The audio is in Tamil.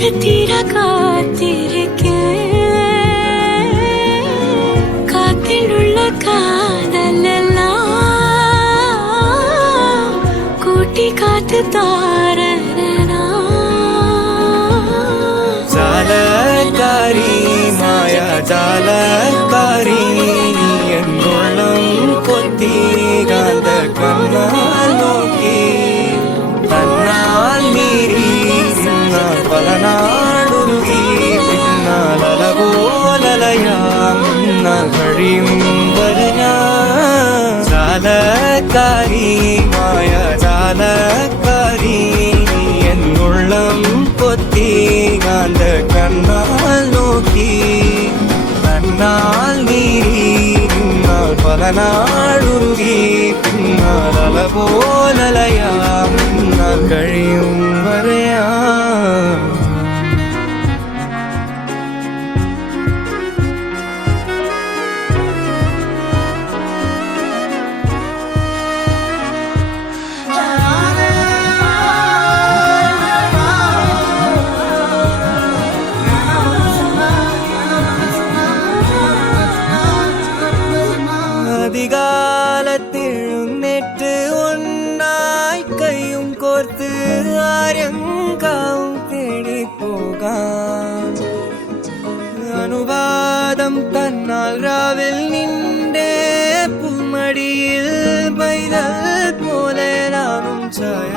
கத்தீர காத்திருக்கேன் காத்தில் உள்ள காதல் எல்லாம் கூட்டி காத்து தாரனா ஜாலக்காரி மாயா ஜாலக்காரி என் உள்ளம் கொத்தி காந்த கண்ணால் நோக்கி தன்னால் மீறி பல நாடுருகி பின்னால் அலவோலலையாம் நான் வழியும் வருஞா ஜாலக்காரி மாயா ஜாலக்காரி என் உள்ளம் கொத்தி காந்த கண்ணால் நோக்கி தன்னால் மீறி பல நாடுருகி பின்னால் அலவோலலையாம் நான் கழியும் வரையா அதிகாலத்தில் நேற்று ஒன்னாய் கையும் கோர்த்து ஆரியங்காவும் தேடி போகா அனுவாதம் தன்னால் ராவில் நின்றே புமடியில் பைதல் போல நானும் சாய